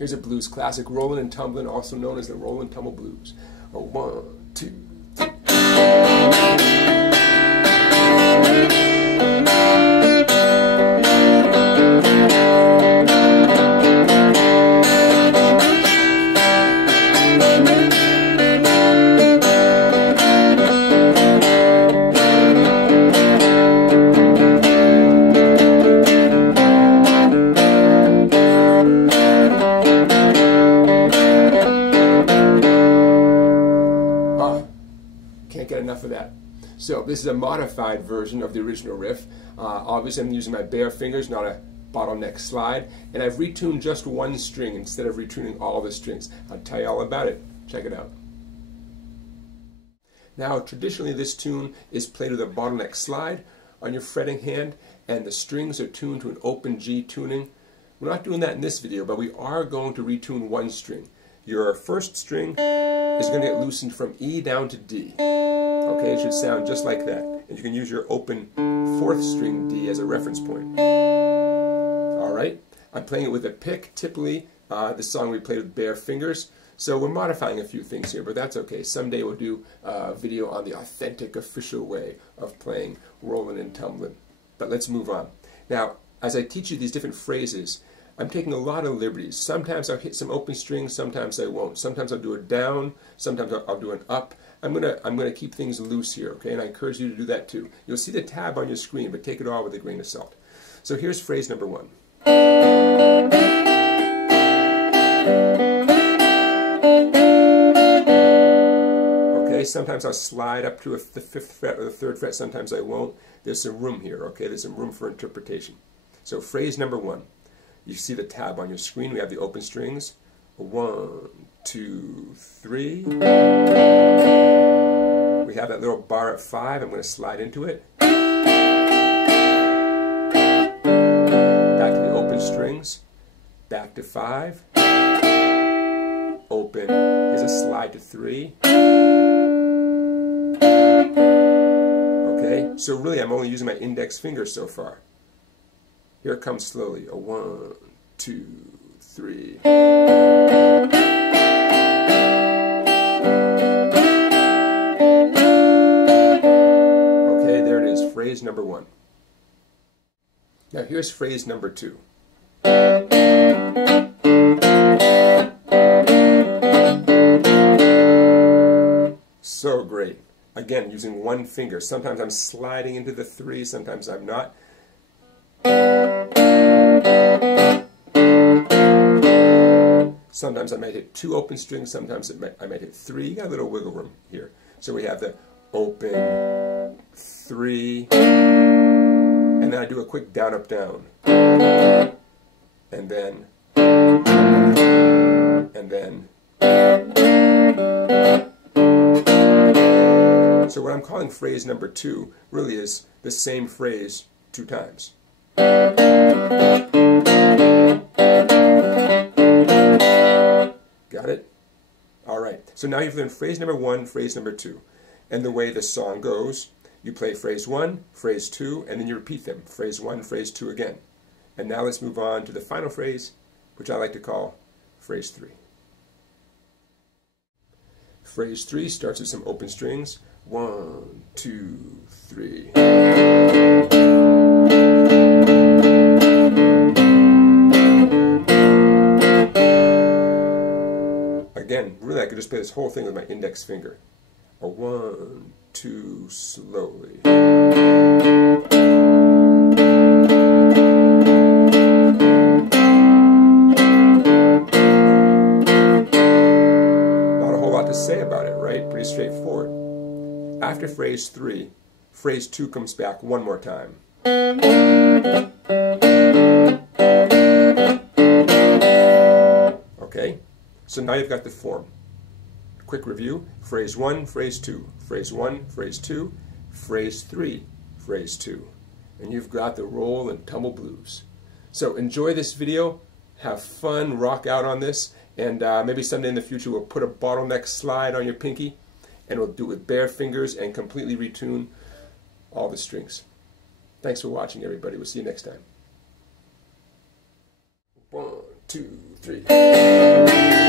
Here's a blues classic, Rollin and Tumblin, also known as the Roll and Tumble Blues. A 1, 2, 3. Can't get enough of that. So this is a modified version of the original riff. Obviously I'm using my bare fingers, not a bottleneck slide, and I've retuned just one string instead of retuning all the strings. I'll tell you all about it. Check it out. Now traditionally this tune is played with a bottleneck slide on your fretting hand, and the strings are tuned to an open G tuning. We're not doing that in this video, but we are going to retune one string. Your first string is going to get loosened from E down to D. Okay, it should sound just like that. And you can use your open 4th string D as a reference point. Alright, I'm playing it with a pick. Typically, this song we played with bare fingers. So we're modifying a few things here, but that's okay. Someday we'll do a video on the authentic, official way of playing Rollin' and Tumblin'. But let's move on. Now, as I teach you these different phrases, I'm taking a lot of liberties. Sometimes I'll hit some open strings, sometimes I won't. Sometimes I'll do a down, sometimes I'll do an up. I'm gonna keep things loose here, okay? And I encourage you to do that too. You'll see the tab on your screen, but take it all with a grain of salt. So here's phrase number 1. Okay, sometimes I'll slide up to the 5th fret or the 3rd fret, sometimes I won't. There's some room here, okay? There's some room for interpretation. So phrase number 1. You see the tab on your screen. We have the open strings. 1, 2, 3. We have that little bar at 5. I'm going to slide into it. Back to the open strings. Back to 5. Open. Here's a slide to 3. Okay, so really I'm only using my index finger so far. Here it comes slowly. A 1, 2, 3. Okay, there it is. Phrase number 1. Now here's phrase number 2. So great. Again, using one finger. Sometimes I'm sliding into the 3, sometimes I'm not. Sometimes I might hit 2 open strings, sometimes I might hit 3. You got a little wiggle room here. So we have the open 3, and then I do a quick down, up, down. And then. So what I'm calling phrase number 2 really is the same phrase 2 times. Got it? Alright, so now you've learned phrase number 1, phrase number 2. And the way the song goes, you play phrase 1, phrase 2, and then you repeat them. Phrase 1, phrase 2 again. And now let's move on to the final phrase, which I like to call phrase 3. Phrase 3 starts with some open strings. 1, 2, 3. Again, really I could just play this whole thing with my index finger. A 1, 2, slowly. Not a whole lot to say about it, right? Pretty straightforward. After phrase 3, phrase 2 comes back one more time. Okay? So now you've got the form. Quick review. Phrase 1, phrase 2. Phrase 1, phrase 2. Phrase 3, phrase 2. And you've got the Roll and Tumble Blues. So enjoy this video. Have fun. Rock out on this. And maybe someday in the future we'll put a bottleneck slide on your pinky. And we'll do it with bare fingers and completely retune all the strings. Thanks for watching, everybody. We'll see you next time. 1, 2, 3.